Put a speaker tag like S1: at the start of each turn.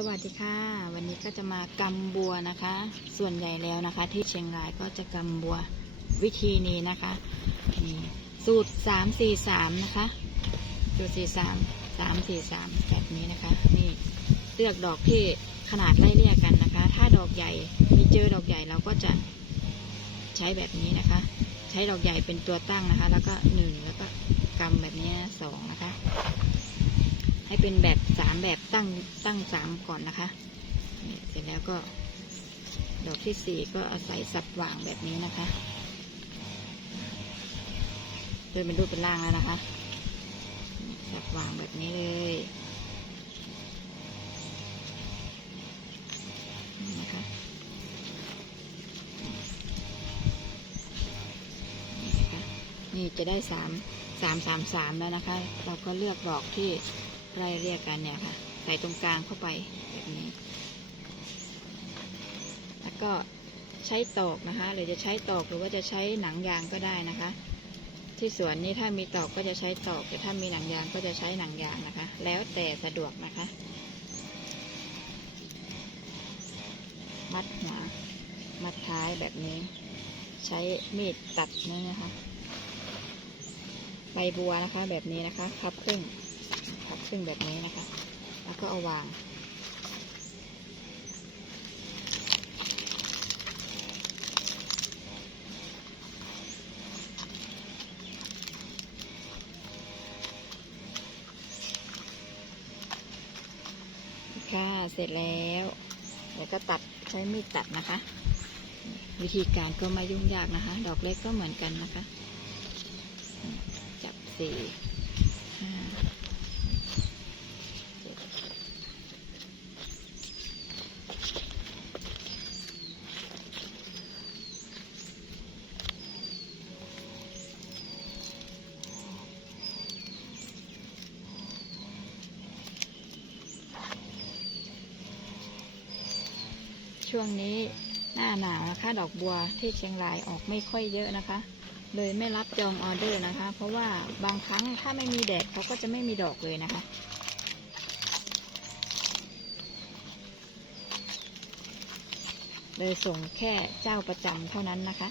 S1: สวัสดีค่ะ วันนี้ก็จะมากำบัวนะคะ ส่วนใหญ่แล้วนะคะ ที่เชียงรายก็จะกำบัววิธีนี้นะคะนี่สูตรสามสี่สามนะคะสูตรสี่สามสามสี่สามแบบนี้นะคะ นี่เลือกดอกที่ขนาดไล่เลี่ยกันนะคะ ถ้าดอกใหญ่มีเจอดอกใหญ่เราก็จะใช้แบบนี้นะคะ ใช้ดอกใหญ่เป็นตัวตั้งนะคะ แล้วก็หนึ่งแล้วก็ำแบบนี้สองนะคะ ให้เป็นแบบสามแบบตั้งตั้งสามก่อนนะคะเสร็จแล้วก็ ดอกที่สี่ก็อาศัยสับหว่างแบบนี้นะคะเดินเป็นรูปเป็นร่างแล้วนะคะ สับหว่างแบบนี้เลยนี่นะคะนี่นะคะนี่จะได้สามสามสามสามแล้วนะคะ เราก็เลือกดอกที่ ไล่เรียกกันเนี่ยค่ะ ใส่ตรงกลางเข้าไปแบบนี้ แล้วก็ใช้ตอกนะคะ หรือจะใช้ตอกหรือว่าจะใช้หนังยางก็ได้นะคะ ที่สวนนี้ถ้ามีตอกก็จะใช้ตอก แต่ถ้ามีหนังยางก็จะใช้หนังยางนะคะ แล้วแต่สะดวกนะคะ มัดหัวมัดท้ายแบบนี้ ใช้มีดตัดนี่นะคะ ใบบัวนะคะแบบนี้นะคะพับครึ่ง พับครึ่งแบบนี้นะคะ แล้วก็เอาวาง ค่ะ เสร็จแล้ว เดี๋ยวก็ตัดใช้มีดตัดนะคะ วิธีการก็ไม่ยุ่งยากนะคะ ดอกเล็กก็เหมือนกันนะคะ จับสี่ห้า ช่วงนี้หน้าหนาวนะคะดอกบัวที่เชียงรายออกไม่ค่อยเยอะนะคะ เลยไม่รับจองออเดอร์นะคะ เพราะว่าบางครั้งถ้าไม่มีแดดเขาก็จะไม่มีดอกเลยนะคะเลยส่งแค่เจ้าประจำเท่านั้นนะคะ